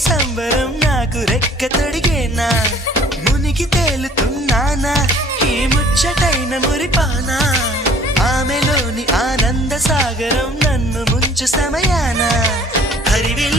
సంబరం నాకు రెక్క తొడిగేనా మునిగి తేలుతున్నానా ఈ ముచ్చటైన మురిపానా ఆమెలోని ఆనంద సాగరం నన్ను ముంచు సమయాన హరివిల్